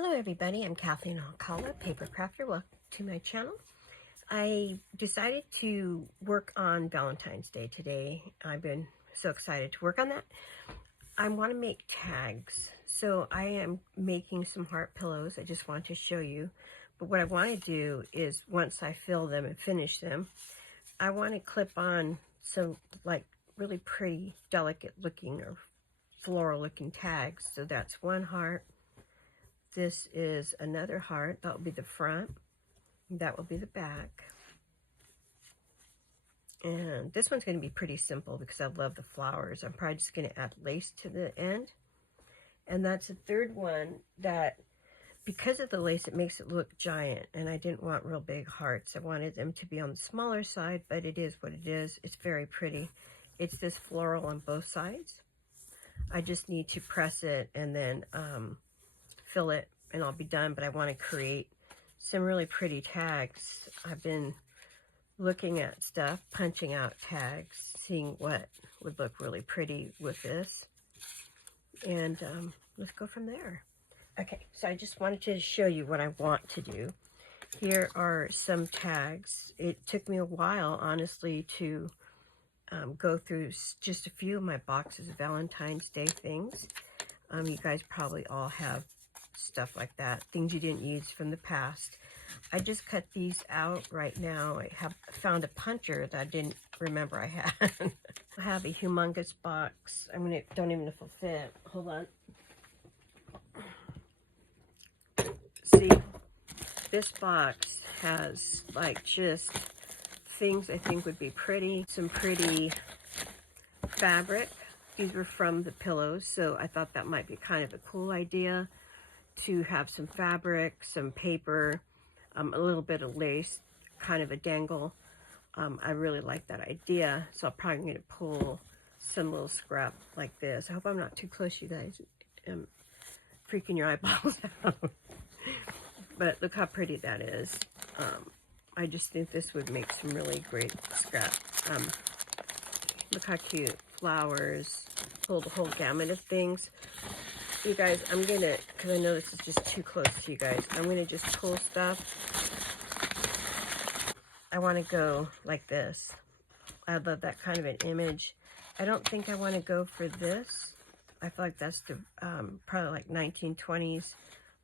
Hello everybody, I'm Kathleen Alcala, paper crafter. Welcome to my channel. I decided to work on Valentine's Day today. I've been so excited to work on that. I want to make tags. So I am making some heart pillows. I just want to show you. But what I want to do is once I fill them and finish them, I want to clip on some like really pretty, delicate looking or floral looking tags. So that's one heart. This is another heart. That will be the front. That will be the back. And this one's going to be pretty simple because I love the flowers. I'm probably just going to add lace to the end. And that's the third one that, because of the lace, it makes it look giant. And I didn't want real big hearts. I wanted them to be on the smaller side, but it is what it is. It's very pretty. It's this floral on both sides. I just need to press it and then fill it and I'll be done, but I want to create some really pretty tags. I've been looking at stuff, punching out tags, seeing what would look really pretty with this, and let's go from there. Okay, so I just wanted to show you what I want to do. Here are some tags. It took me a while, honestly, to go through just a few of my boxes of Valentine's Day things. You guys probably all have stuff like that, things you didn't use from the past. I just cut these out right now. I have found a puncher that I didn't remember I had. I have a humongous box. I mean, it don't even know if it'll fit. Hold on. See, this box has like just things I think would be pretty. Some pretty fabric. These were from the pillows, so I thought that might be kind of a cool idea to have some fabric, some paper, a little bit of lace, kind of a dangle. I really like that idea, so I'm probably going to pull some little scrap like this. I hope I'm not too close, you guys. I'm freaking your eyeballs out. But look how pretty that is. I just think this would make some really great scrap. Look how cute. Flowers, pull the whole gamut of things. You guys, I'm gonna, because I know this is just too close to you guys, I'm gonna just pull stuff. I want to go like this. I love that kind of an image. I don't think I want to go for this. I feel like that's the probably like 1920s.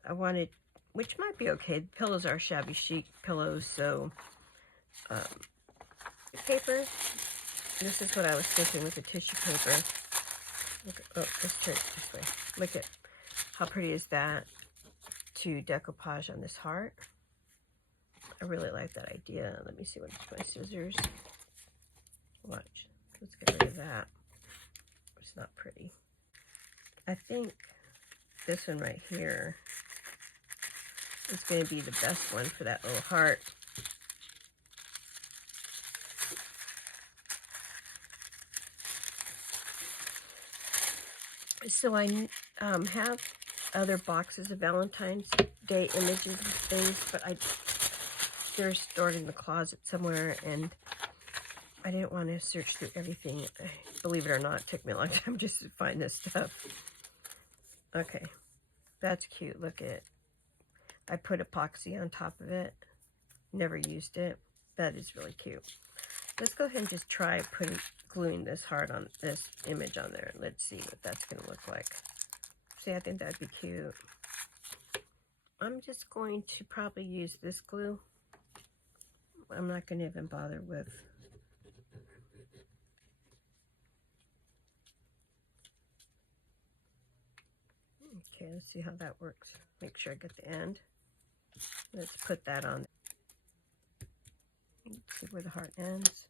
I wanted, which might be okay. The pillows are shabby chic pillows, so paper. This is what I was thinking with the tissue paper. Look, oh, let's turn it this way. Look at how pretty is that to decoupage on this heart. I really like that idea. Let me see what's my scissors. Watch. Let's get rid of that. It's not pretty. I think this one right here is going to be the best one for that little heart. So I have other boxes of Valentine's Day images and things, but they're stored in the closet somewhere, and I didn't want to search through everything. Believe it or not, it took me a long time just to find this stuff. Okay, that's cute. Look at it. I put epoxy on top of it. Never used it. That is really cute. Let's go ahead and just try gluing this heart on this image on there. Let's see what that's going to look like. See, I think that'd be cute. I'm just going to probably use this glue. I'm not going to even bother with okay, let's see how that works. Make sure I get the end. Let's put that on. Let's see where the heart ends.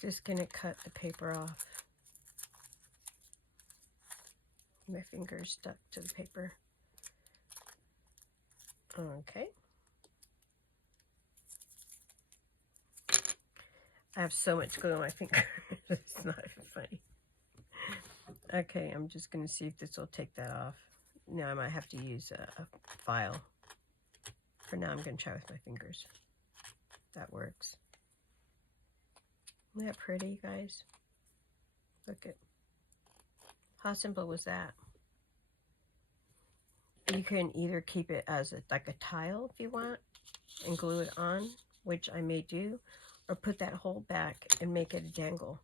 Just gonna cut the paper off. My finger's stuck to the paper. Okay. I have so much glue on my finger. It's not even funny. Okay, I'm just gonna see if this will take that off. Now I might have to use a file. For now, I'm gonna try with my fingers. that works. Isn't that pretty, you guys? Look at how simple was that? You can either keep it as like a tile if you want and glue it on, which I may do, or put that hole back and make it a dangle.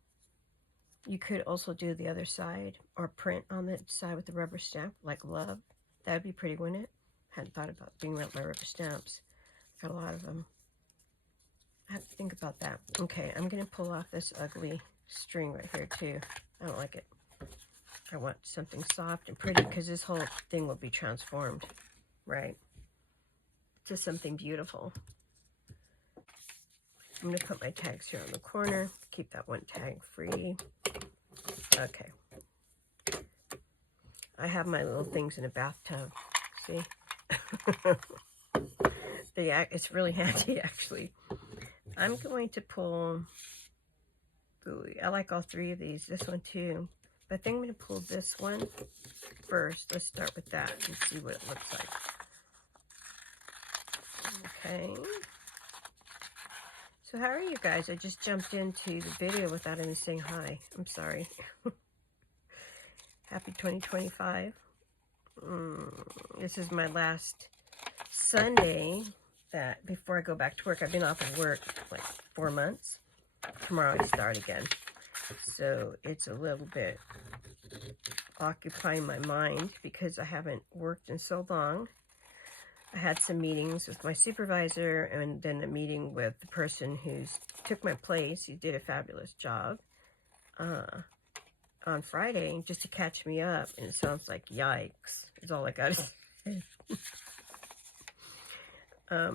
You could also do the other side or print on the side with the rubber stamp, like love. That'd be pretty, wouldn't it? Hadn't thought about being around my rubber stamps. Got a lot of them. I have to think about that. Okay, I'm going to pull off this ugly string right here too. I don't like it. I want something soft and pretty because this whole thing will be transformed, right, to something beautiful. I'm going to put my tags here on the corner. Keep that one tag free. Okay. I have my little things in a bathtub. See? It's really handy, actually. I'm going to pull... Ooh, I like all three of these. This one, too. But I think I'm going to pull this one first. Let's start with that and see what it looks like. Okay. So how are you guys? I just jumped into the video without even saying hi. I'm sorry. Happy 2025. This is my last Sunday that before I go back to work. I've been off of work like 4 months. Tomorrow I start again. So it's a little bit occupying my mind because I haven't worked in so long. I had some meetings with my supervisor and then a meeting with the person who took my place. He did a fabulous job on Friday just to catch me up. And it sounds like yikes is all I got to say. A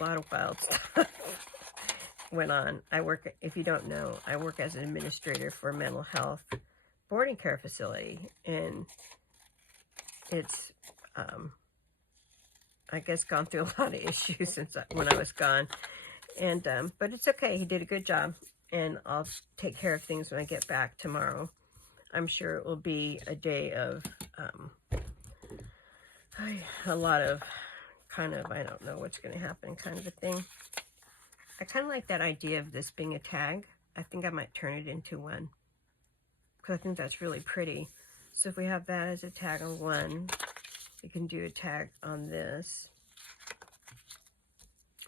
lot of wild stuff went on. I work, if you don't know, I work as an administrator for a mental health boarding care facility. And it's... I guess gone through a lot of issues since when I was gone, and but it's okay. He did a good job, and I'll take care of things when I get back tomorrow. I'm sure it will be a day of a lot of kind of, I don't know what's going to happen kind of a thing. I kind of like that idea of this being a tag. I think I might turn it into one because I think that's really pretty. So if we have that as a tag on one, you can do a tag on this.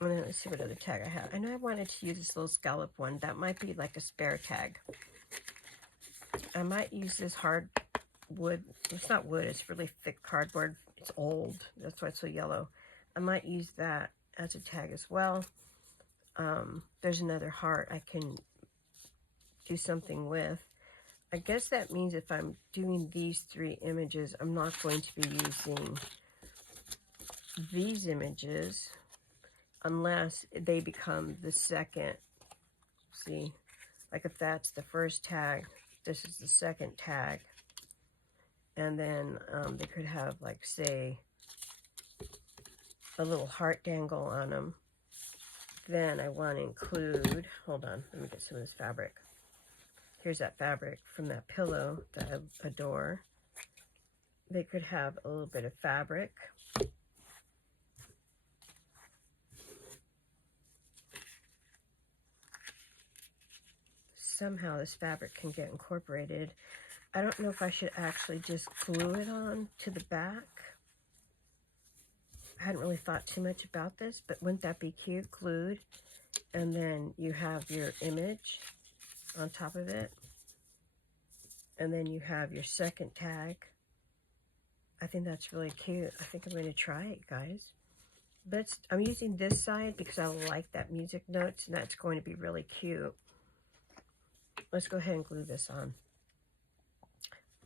Let's see what other tag I have. I know I wanted to use this little scallop one. That might be like a spare tag. I might use this hard wood. It's not wood. It's really thick cardboard. It's old. That's why it's so yellow. I might use that as a tag as well. There's another heart I can do something with. I guess that means if I'm doing these three images, I'm not going to be using these images unless they become the second. See, like if that's the first tag, this is the second tag. And then they could have, like, say, a little heart dangle on them. Then I want to include, hold on, let me get some of this fabric. Here's that fabric from that pillow that I adore. They could have a little bit of fabric. Somehow this fabric can get incorporated. I don't know if I should actually just glue it on to the back. I hadn't really thought too much about this, but wouldn't that be cute? Glued, and then you have your image on top of it, and then you have your second tag. I think that's really cute. I think I'm going to try it, guys. But I'm using this side because I like that music notes, and that's going to be really cute. Let's go ahead and glue this on.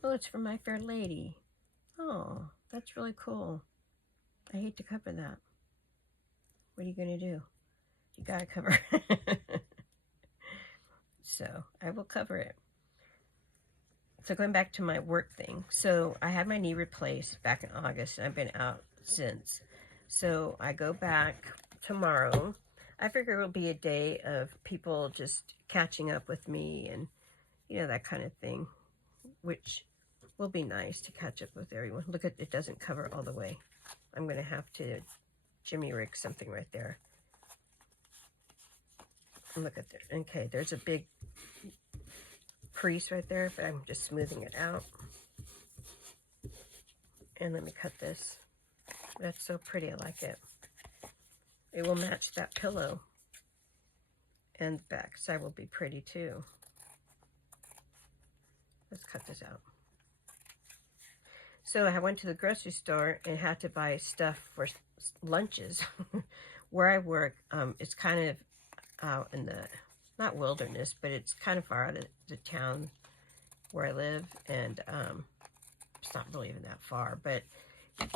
Oh, it's from My Fair Lady. Oh, that's really cool. I hate to cover that. What are you going to do? You got to cover it. So I will cover it. So going back to my work thing. So I had my knee replaced back in August, and I've been out since. So I go back tomorrow. I figure it'll be a day of people just catching up with me and, you know, that kind of thing, which will be nice to catch up with everyone. Look at it, doesn't cover all the way. I'm going to have to jimmy rig something right there. Look at there. Okay, there's a big crease right there, but I'm just smoothing it out. And let me cut this. That's so pretty. I like it. It will match that pillow. And the back side will be pretty too. Let's cut this out. So I went to the grocery store and had to buy stuff for lunches. Where I work, it's kind of out in the, not wilderness, but it's kind of far out of the town where I live. And it's not really even that far, but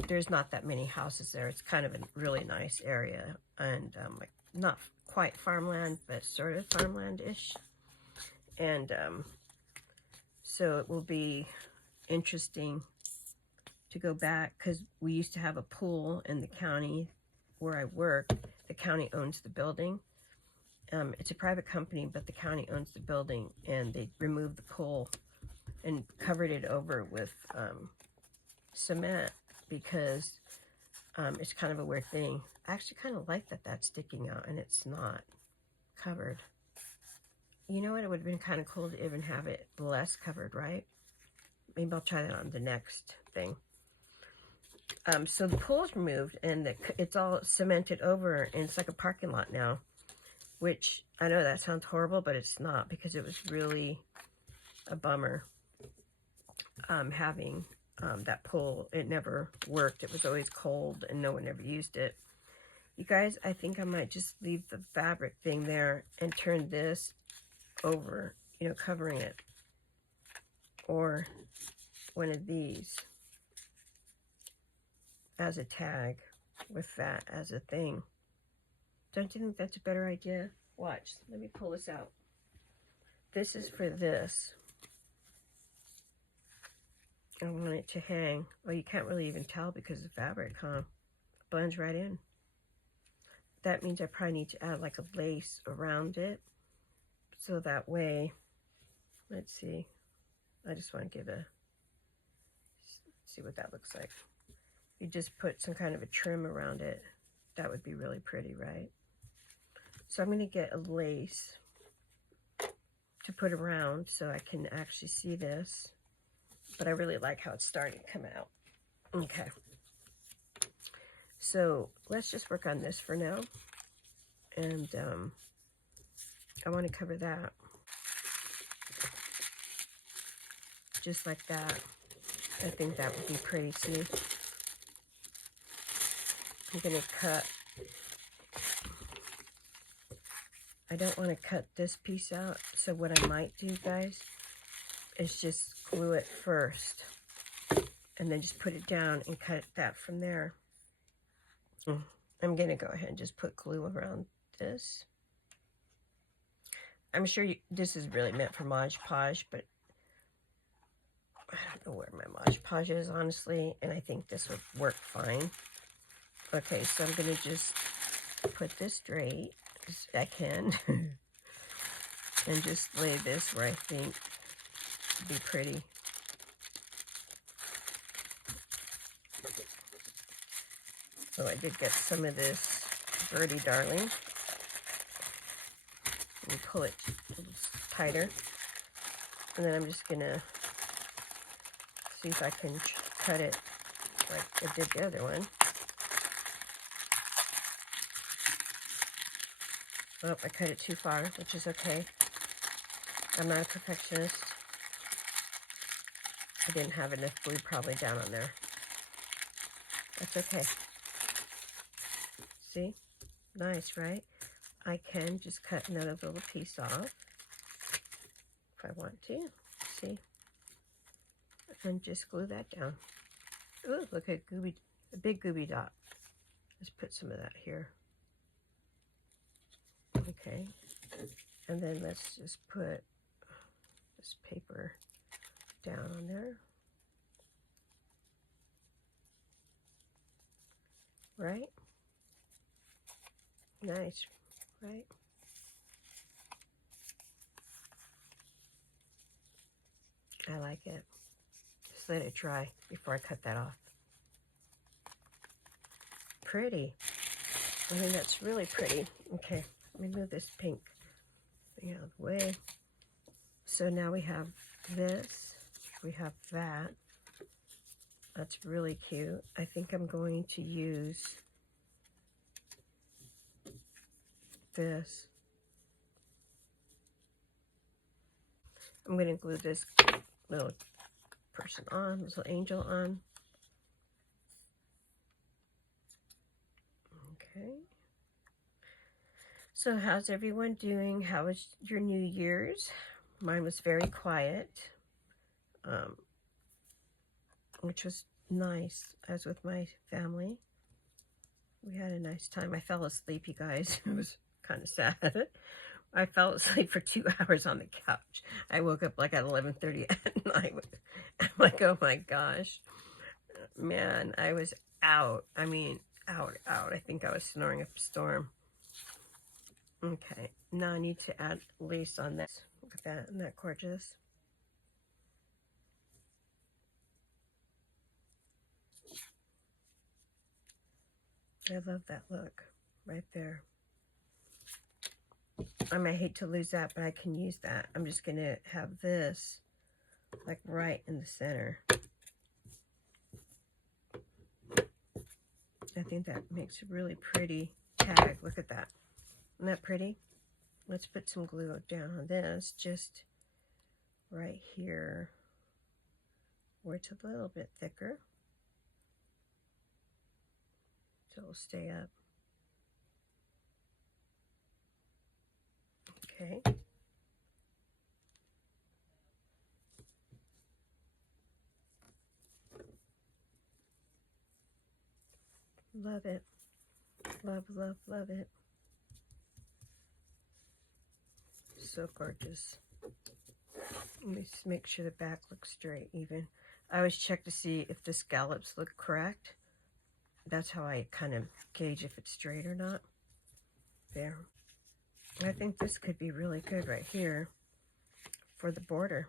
there's not that many houses there. It's kind of a really nice area. And like not quite farmland, but sort of farmland-ish. And so it will be interesting to go back, because we used to have a pool in the county where I work. The county owns the building. It's a private company, but the county owns the building, and they removed the pool and covered it over with cement, because it's kind of a weird thing. I actually kind of like that that's sticking out and it's not covered. You know what? It would have been kind of cool to even have it less covered, right? Maybe I'll try that on the next thing. So the pool's removed and it's all cemented over, and it's like a parking lot now, which I know that sounds horrible, but it's not, because it was really a bummer having that pool. It never worked. It was always cold and no one ever used it. You guys, I think I might just leave the fabric thing there and turn this over, you know, covering it, or one of these as a tag with that as a thing. Don't you think that's a better idea? Watch, let me pull this out. This is for this. I want it to hang. Well, you can't really even tell because of the fabric, huh? Blends right in. That means I probably need to add like a lace around it, so that way, let's see. I just want to give a, see what that looks like. You just put some kind of a trim around it. That would be really pretty, right? So I'm going to get a lace to put around so I can actually see this. But I really like how it's starting to come out. Okay. So let's just work on this for now. And I want to cover that. Just like that. I think that would be pretty. See? I'm going to cut. I don't want to cut this piece out. So what I might do, guys, is just glue it first. And then just put it down and cut that from there. I'm going to go ahead and just put glue around this. I'm sure this is really meant for Mod Podge, but I don't know where my Mod Podge is, honestly, and I think this would work fine. Okay, so I'm going to just put this straight as I can and just lay this where I think would be pretty. So I did get some of this Birdie Darling. And pull it a little tighter. And then I'm just going to see if I can cut it like I did the other one. Oh, I cut it too far, which is okay. I'm not a perfectionist. I didn't have enough glue probably down on there. That's okay. See? Nice, right? I can just cut another little piece off if I want to. See? And just glue that down. Ooh, look at a big gooby dot. Let's put some of that here. Okay. And then let's just put this paper down on there. Right? Nice, right? I like it. Just let it dry before I cut that off. Pretty. I mean, that's really pretty. Okay, let me move this pink. thing out of the way. So now we have this, we have that. That's really cute. I think I'm going to use this. I'm going to glue this little person on, this little angel on. Okay. So how's everyone doing? How was your New Year's? Mine was very quiet, which was nice. I was with my family. We had a nice time. I fell asleep, you guys. It was kind of sad. I fell asleep for 2 hours on the couch. I woke up like at 11:30 at night. I'm like, oh my gosh. Man, I was out. I mean, out. I think I was snoring up a storm. Okay, now I need to add lace on this. Look at that, isn't that gorgeous? I love that look right there. I might hate to lose that, but I can use that. I'm just going to have this like right in the center. I think that makes a really pretty tag. Look at that. Isn't that pretty? Let's put some glue down on this, just right here, where it's a little bit thicker. So it'll stay up. Okay. Love it. Love, love, love it. So gorgeous. Let me just make sure the back looks straight even. I always check to see if the scallops look correct. That's how I kind of gauge if it's straight or not. There. I think this could be really good right here for the border.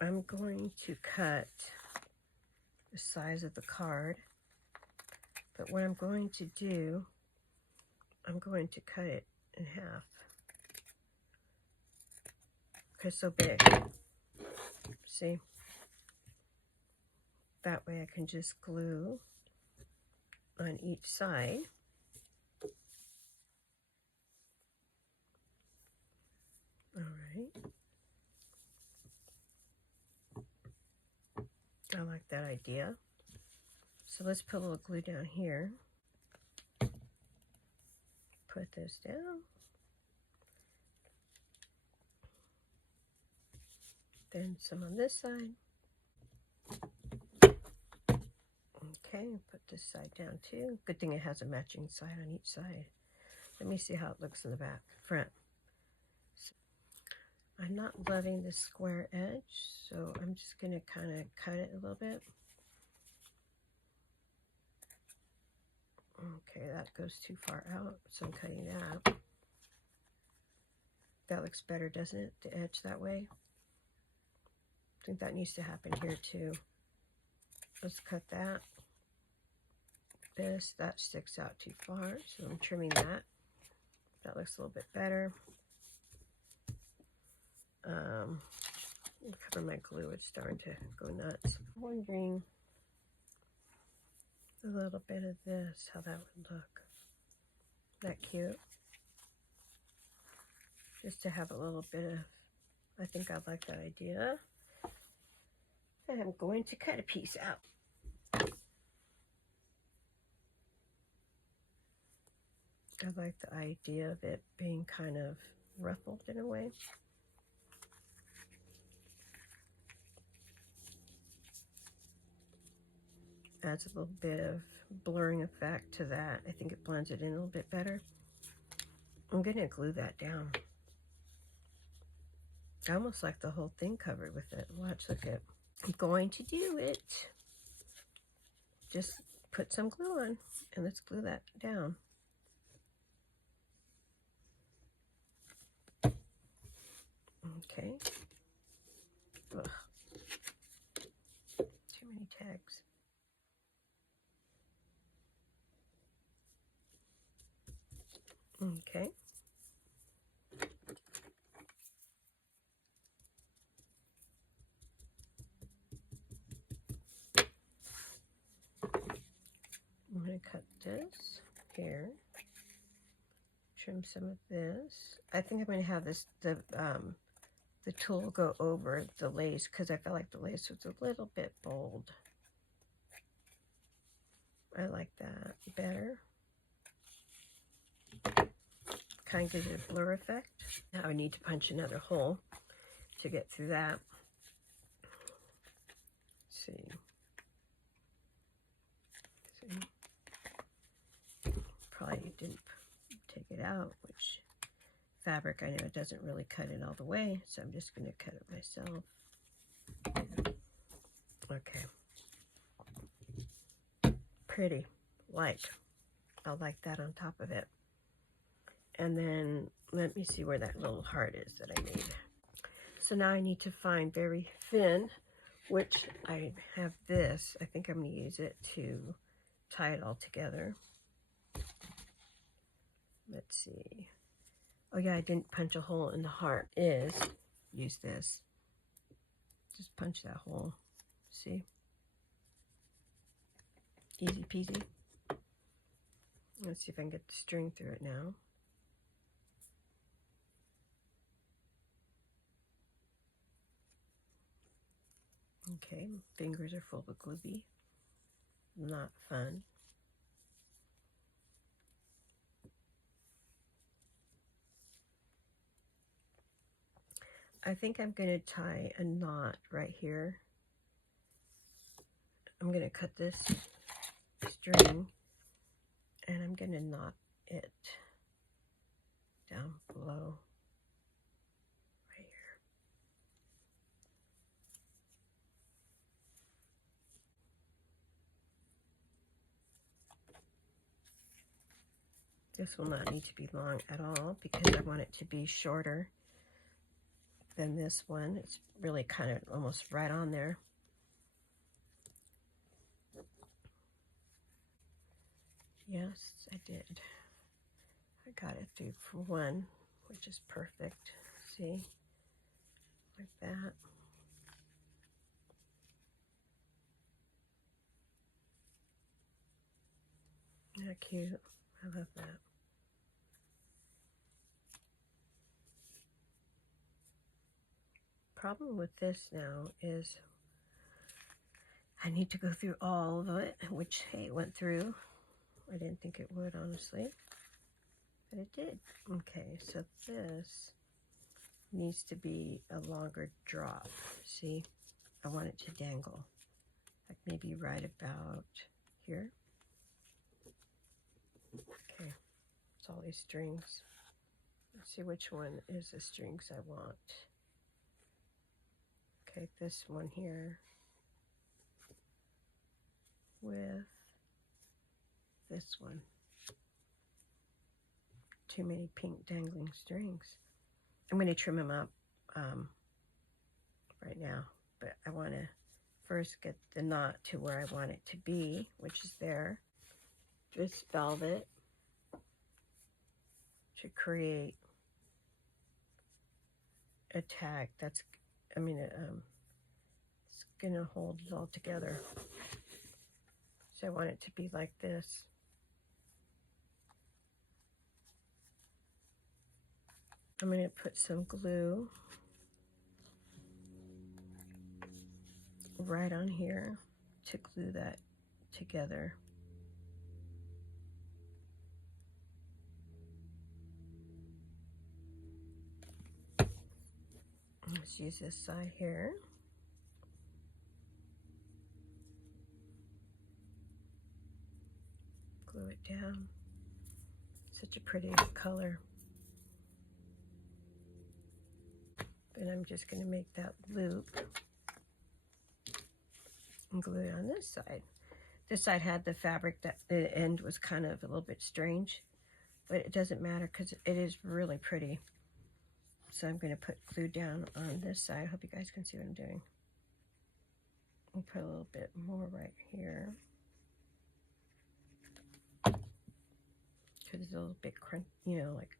I'm going to cut the size of the card, but what I'm going to do, I'm going to cut it in half because it's so big. See? That way I can just glue on each side. All right. I like that idea. So let's put a little glue down here. Put this down. Then some on this side. Okay, put this side down too. Good thing it has a matching side on each side. Let me see how it looks in the back, front. So I'm not loving the square edge, so I'm just going to kind of cut it a little bit. Okay, that goes too far out, so I'm cutting that. That looks better, doesn't it? The edge that way. I think that needs to happen here too. Let's cut that. This, that sticks out too far, so I'm trimming that. That looks a little bit better. Cover my glue, it's starting to go nuts. I'm wondering a little bit of this, how that would look. Isn't that cute? Just to have a little bit of, I think I like that idea. And I'm going to cut a piece out. I like the idea of it being kind of ruffled in a way. Adds a little bit of blurring effect to that. I think it blends it in a little bit better. I'm going to glue that down. I almost like the whole thing covered with it. Watch, look at. I'm going to do it. Just put some glue on and let's glue that down. Okay. Ugh. Too many tags. Okay. I'm going to cut this here, trim some of this. I think I'm going to have the tool go over the lace because I felt like the lace was a little bit bold. I like that better. Kind of gives it a blur effect. Now I need to punch another hole to get through that. Let's see. Probably didn't take it out, which fabric, I know it doesn't really cut it all the way, so I'm just going to cut it myself. Okay. Pretty. I'll like that on top of it. And then let me see where that little heart is that I made. So now I need to find very thin, which I have this. I think I'm going to use it to tie it all together. Let's see. Oh yeah, I didn't punch a hole in the heart. Use this. Just punch that hole. See? Easy peasy. Let's see if I can get the string through it now. Okay, fingers are full of glue. Not fun. I think I'm going to tie a knot right here. I'm going to cut this string and I'm going to knot it down below right here. This will not need to be long at all because I want it to be shorter than this one. It's really kind of almost right on there. Yes, I did. I got it through for one, which is perfect. See? Like that. Isn't that cute? I love that. Problem with this now is I need to go through all of it, which, hey, it went through. I didn't think it would, honestly, but it did. Okay, so this needs to be a longer drop. See, I want it to dangle, like maybe right about here. Okay, it's all these strings. Let's see which one is the strings I want. Okay, this one here with this one. Too many pink dangling strings. I'm going to trim them up right now, but I want to first get the knot to where I want it to be, which is there. This velvet to create a tag that's, it's going to hold it all together. So I want it to be like this. I'm going to put some glue right on here to glue that together. Let's use this side here. Glue it down. Such a pretty color. And I'm just going to make that loop and glue it on this side. This side had the fabric that the end was kind of a little bit strange, but it doesn't matter because it is really pretty. So I'm going to put glue down on this side. I hope you guys can see what I'm doing. I'll put a little bit more right here, because a little bit crunch, you know, like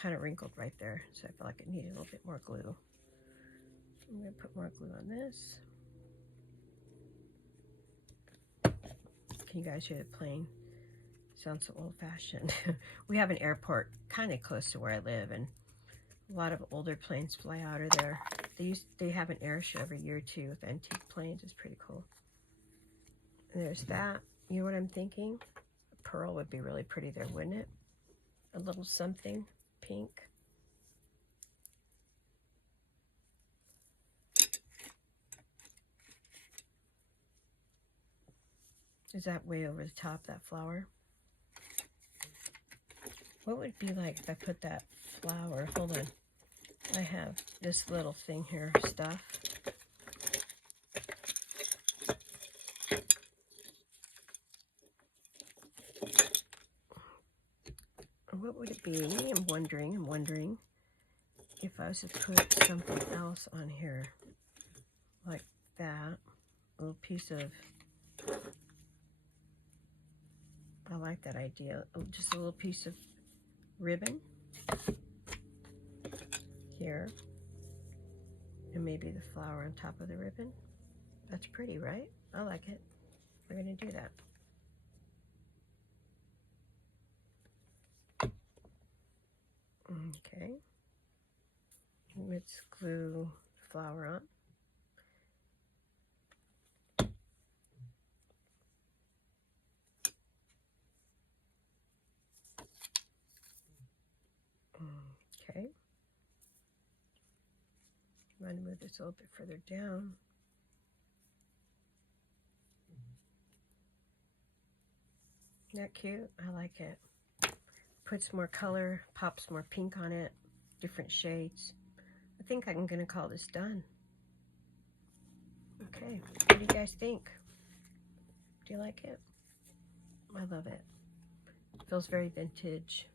kind of wrinkled right there. So I feel like it needed a little bit more glue. I'm going to put more glue on this. Can you guys hear the plane? Sounds so old-fashioned. We have an airport kind of close to where I live, and a lot of older planes fly out of there. They have an air show every year too with antique planes. It's pretty cool. And there's that. You know what I'm thinking? A pearl would be really pretty there, wouldn't it? A little something pink. Is that way over the top, that flower? What would it be like if I put that flower? Hold on. I have this little thing here, stuff. What would it be? I'm wondering if I was to put something else on here, like that. A little piece of, I like that idea. Just a little piece of ribbon here. And maybe the flower on top of the ribbon. That's pretty, right? I like it. We're gonna do that. Okay. Let's glue flower on. Okay. I'm going to move this a little bit further down. Isn't that cute? I like it. Puts more color, pops more pink on it, different shades. I think I'm going to call this done. Okay, what do you guys think? Do you like it? I love it. Feels very vintage.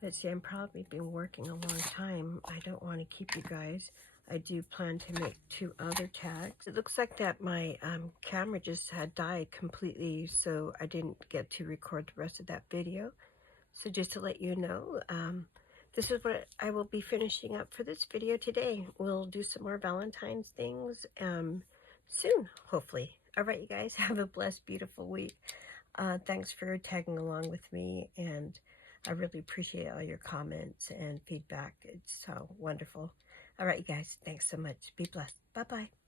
But see, I'm probably been working a long time. I don't want to keep you guys. I do plan to make 2 other tags. It looks like that my camera just had died completely, so I didn't get to record the rest of that video. So just to let you know, this is what I will be finishing up for this video today. We'll do some more Valentine's things soon, hopefully. All right, you guys, have a blessed, beautiful week. Thanks for tagging along with me, and I really appreciate all your comments and feedback. It's so wonderful. All right, you guys, thanks so much. Be blessed. Bye-bye.